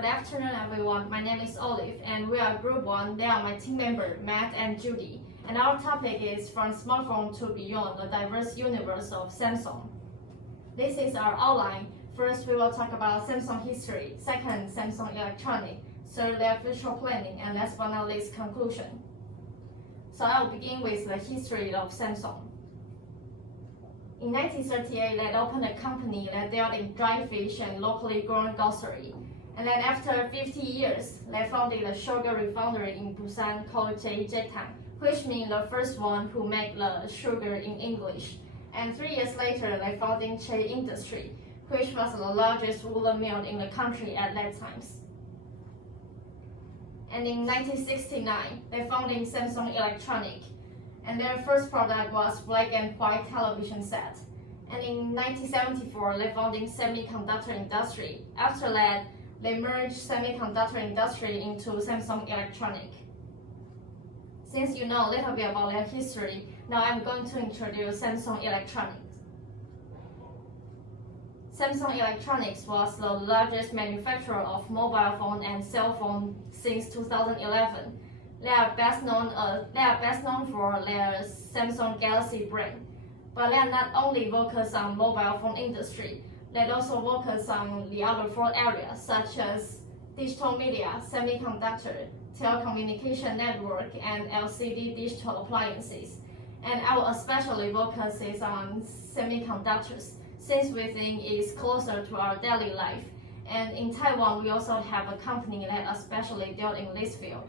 Good afternoon, everyone. My name is Olive, and we are Group 1. They are my team members, Matt and Judy. And our topic is From Smartphone to Beyond, the Diverse Universe of Samsung. This is our outline. First, we will talk about Samsung history. Second, Samsung Electronics. Third, their future planning. And last but not least, conclusion. So I will begin with the history of Samsung. In 1938, they opened a company that dealt in dried fish and locally grown grocery. And then after 50 years, they founded a sugar refinery in Busan called J-Tang, which means the first one who made the sugar in English. And 3 years later, they founded Che Industry, which was the largest woolen mill in the country at that time. And in 1969, they founded Samsung Electronics, and their first product was black and white television set. And in 1974, they founded semiconductor industry. After that, they merged semiconductor industry into Samsung Electronics. Since you know a little bit about their history, now I'm going to introduce Samsung Electronics. Samsung Electronics was the largest manufacturer of mobile phone and cell phone since 2011. They are best known for their Samsung Galaxy brand, but they are not only focused on mobile phone industry. They also focus on the other 4 areas such as digital media, semiconductor, telecommunication network, and LCD digital appliances. And our especially focus is on semiconductors, since we think it's closer to our daily life. And in Taiwan, we also have a company that especially deals in this field.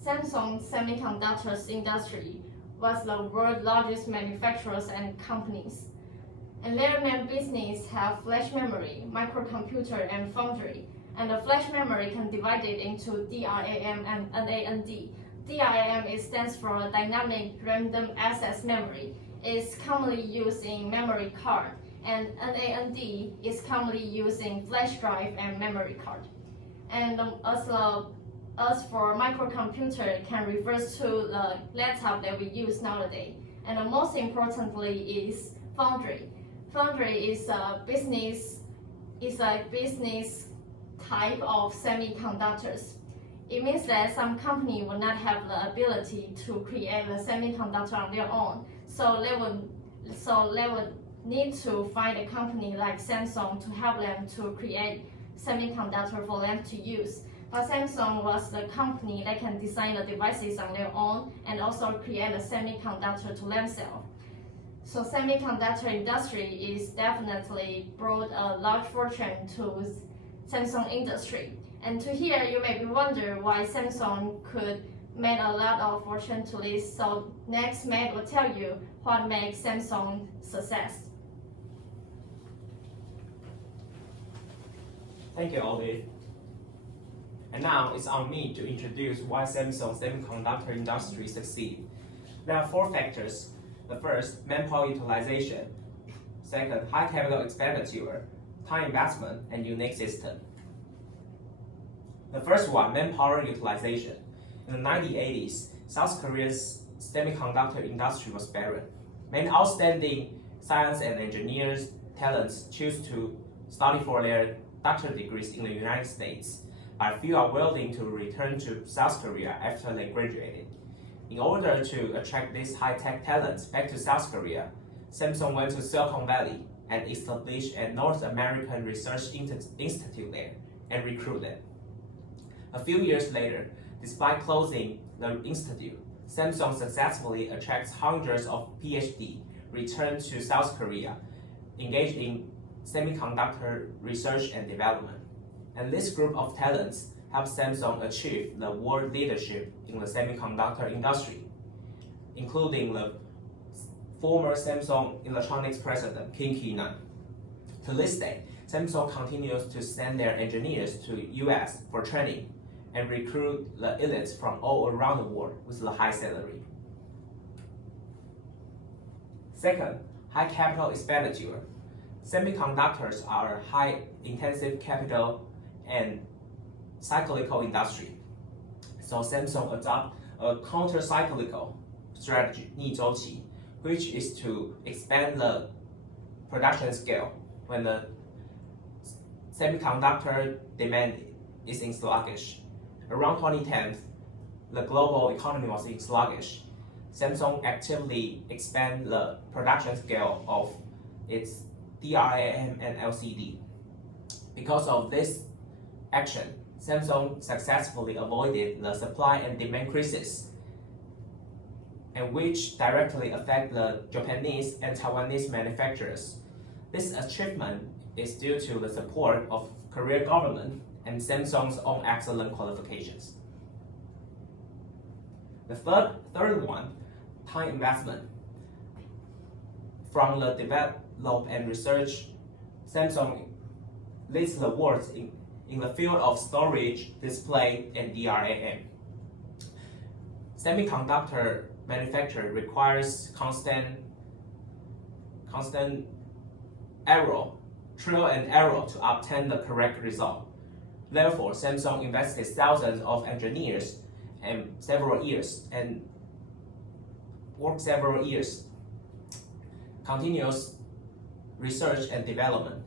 Samsung Semiconductors industry was the world's largest manufacturers and companies. And their main business have flash memory, microcomputer, and foundry. And the flash memory can divide it into DRAM and NAND. DRAM stands for Dynamic Random Access Memory. It's commonly used in memory card, and NAND is commonly used in flash drive and memory card. And as for microcomputer, can refer to the laptop that we use nowadays. And most importantly is foundry. Foundry is a business type of semiconductors. It means that some company will not have the ability to create the semiconductor on their own, so they would need to find a company like Samsung to help them to create semiconductor for them to use. But Samsung was the company that can design the devices on their own and also create a semiconductor to themselves. So semiconductor industry is definitely brought a large fortune to Samsung industry. And to here, you may be wonder why Samsung could make a lot of fortune to this. So next, Matt will tell you what makes Samsung success. Thank you, Olive. And now it's on me to introduce why Samsung semiconductor industry succeed. There are 4 factors. The first, manpower utilization. Second, high capital expenditure, time investment, and unique system. The first one, manpower utilization. In the 1980s, South Korea's semiconductor industry was barren. Many outstanding science and engineers talents choose to study for their doctorate degrees in the United States, but few are willing to return to South Korea after they graduated. In order to attract these high-tech talents back to South Korea, Samsung went to Silicon Valley and established a North American research institute there and recruited them. A few years later, despite closing the institute, Samsung successfully attracts hundreds of PhD returned to South Korea, engaged in semiconductor research and development. And this group of talents helped Samsung achieve the world leadership in the semiconductor industry, including the former Samsung Electronics president, Kim Ki-nan. To this day, Samsung continues to send their engineers to US for training and recruit the elites from all around the world with a high salary. Second, high capital expenditure. Semiconductors are a high intensive capital and cyclical industry. So Samsung adopt a counter-cyclical strategy, 逆周期, which is to expand the production scale when the semiconductor demand is in sluggish. Around 2010, the global economy was in sluggish. Samsung actively expand the production scale of its DRAM and LCD. Because of this action, Samsung successfully avoided the supply and demand crisis, and which directly affect the Japanese and Taiwanese manufacturers. This achievement is due to the support of Korean government and Samsung's own excellent qualifications. The third one, time investment. From the develop and research, Samsung leads the world in the field of storage, display, and DRAM. Semiconductor manufacture requires constant trial and error to obtain the correct result. Therefore, Samsung invested thousands of engineers and worked several years, continuous research and development,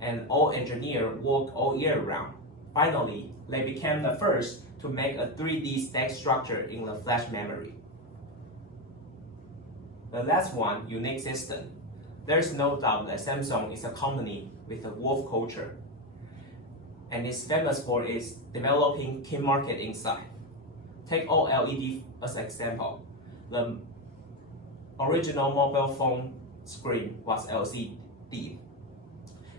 and all engineers work all year round. Finally, they became the first to make a 3D stack structure in the flash memory. The last one, unique system. There is no doubt that Samsung is a company with a wolf culture, and is famous for its developing key market insight. Take OLED as an example. The original mobile phone screen was LCD,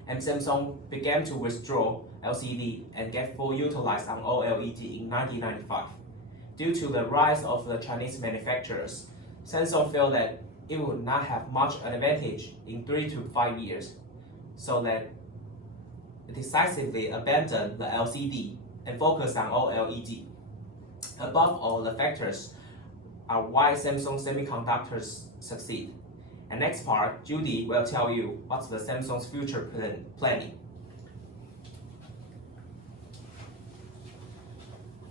and Samsung began to withdraw LCD and get full utilized on OLED in 1995. Due to the rise of the Chinese manufacturers, Samsung felt that it would not have much advantage in 3 to 5 years, so that it decisively abandoned the LCD and focused on OLED. Above all, the factors are why Samsung semiconductors succeed. And next part, Judy will tell you what's the Samsung's future planning.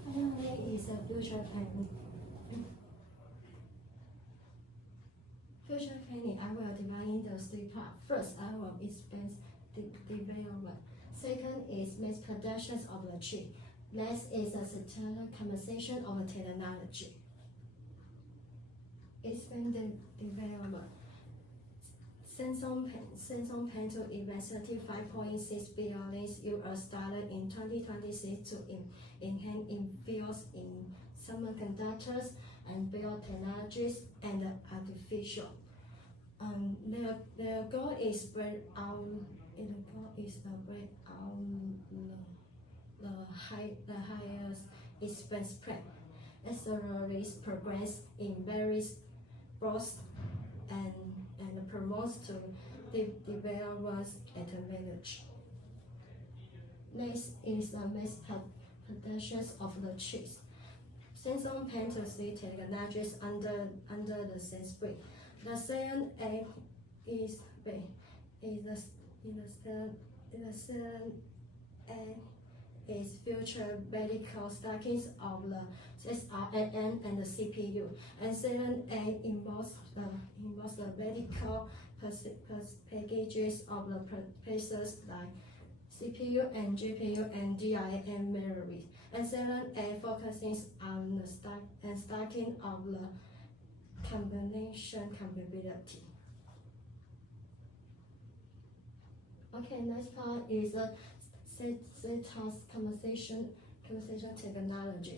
Finally, is a future planning. Future planning, I will divide into 3 parts. First, I will explain the development. Second is mass production of the chip. Next is a central conversation of the technology. Explain the development. Samsung plan to invest $35.6 billion in 2026 to enhance in fields in semiconductors and biotechnologies and artificial. The goal is spread out. The highest expense plan, accelerates progress in various broads and promotes to the developers advantage. Next is the mass production of the chips. Samsung plans to see technologies under the same spring. The second aim is future medical stackings of the SRAM and the CPU. And second aim involves the medical packages of the processors like CPU and GPU and DRAM memory. And second aim focuses on the stacking of the combination capability. Okay, next part is conversation technology.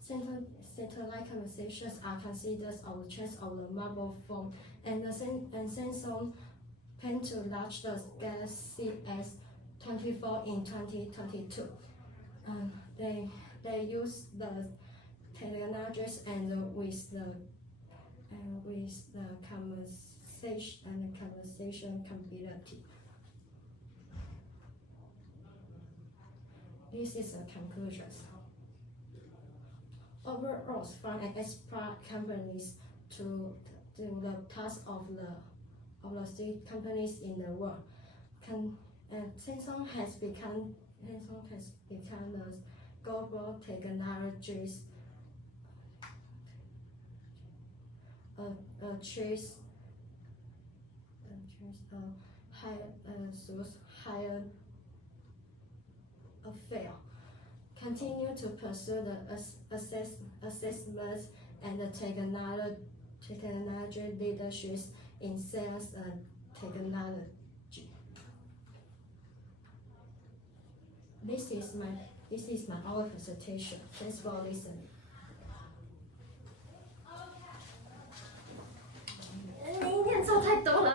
Satellite conversations are considered a chance of the mobile phone, and Samsung plan to launch the Galaxy S24 in 2022. They use the technologies and with the conversation capability. This is the conclusions. Overall, from an expert companies to the task of the 3 companies in the world, Samsung has become the global technologies higher fail. Continue to pursue the assessments and the technology leadership in sales and technology. This is my our presentation. Thanks for listening.